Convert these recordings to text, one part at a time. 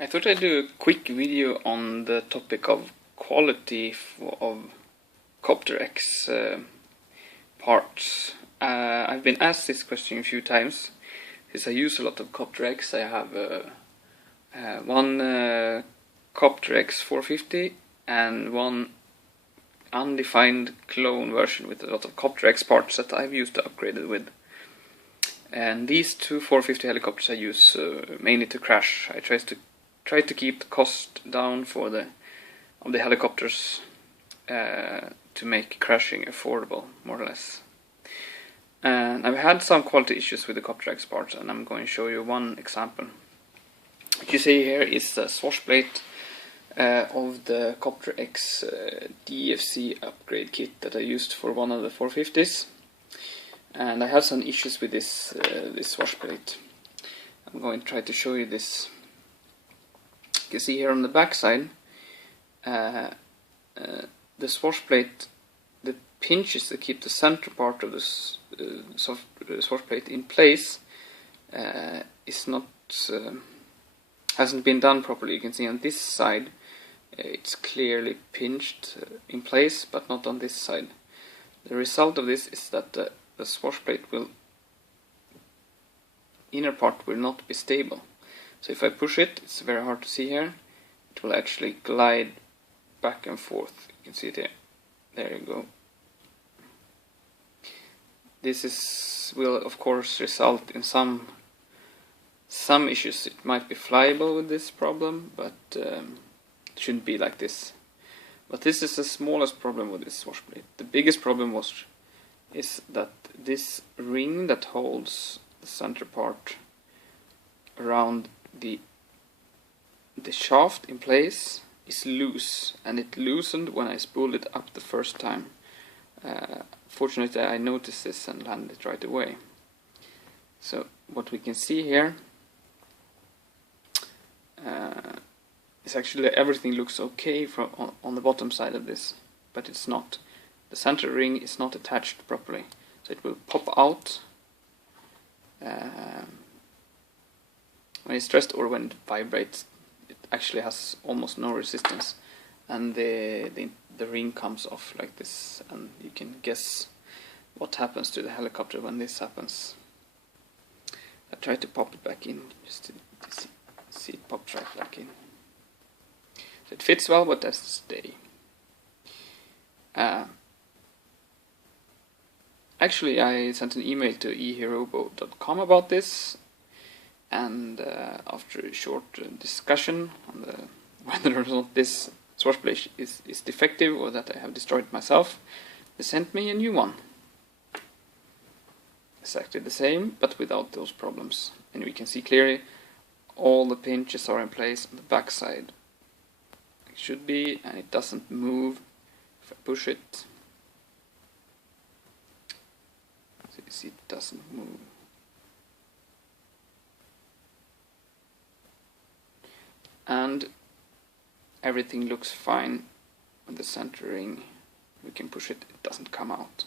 I thought I'd do a quick video on the topic of quality of CopterX parts. I've been asked this question a few times since I use a lot of CopterX. I have one CopterX 450 and one undefined clone version with a lot of CopterX parts that I've used to upgrade it with. And these two 450 helicopters I use mainly to crash. I try to keep the cost down for the helicopters to make crashing affordable, more or less. And I've had some quality issues with the CopterX parts, and I'm going to show you one example. What you see here is the swashplate of the CopterX DFC upgrade kit that I used for one of the 450s. And I have some issues with this swashplate. I'm going to try to show you this. You can see here on the back side, the swashplate, the pinches that keep the center part of this swashplate in place is not hasn't been done properly. You can see on this side it's clearly pinched in place, but not on this side. The result of this is that the swashplate inner part will not be stable. So if I push it, it's very hard to see here, it will actually glide back and forth. You can see it here. There you go. This will of course result in some issues. It might be flyable with this problem, but it shouldn't be like this. But this is the smallest problem with this swashplate. The biggest problem is that this ring that holds the center part around the shaft in place is loose, and it loosened when I spooled it up the first time. Fortunately I noticed this and landed it right away. So what we can see here is actually everything looks okay on the bottom side of this, but it's not. The center ring is not attached properly, so it will pop out when it's stressed or when it vibrates. It actually has almost no resistance, and the ring comes off like this, and you can guess what happens to the helicopter when this happens. I try to pop it back in just to see it pops right back in. So it fits well, but has to stay. Actually, I sent an email to ehirobo.com about this, and after a short discussion on whether or not this swashplate is defective or that I have destroyed it myself, they sent me a new one. Exactly the same, but without those problems. And we can see clearly all the pinches are in place on the back side. It should be, and it doesn't move if I push it. So you see it doesn't move. And everything looks fine with the center ring. We can push it, it doesn't come out.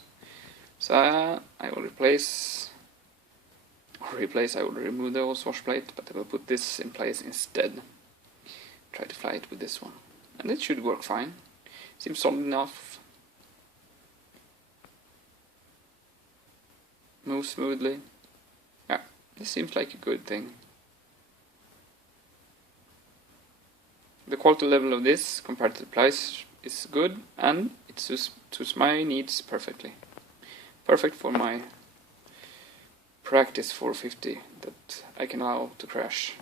So I will I will remove the old swashplate, but I will put this in place instead. Try to fly it with this one, and it should work fine. Seems solid enough. Moves smoothly. Yeah, this seems like a good thing. The quality level of this compared to the price is good, and it suits my needs perfectly. Perfect for my practice 450 that I can allow to crash.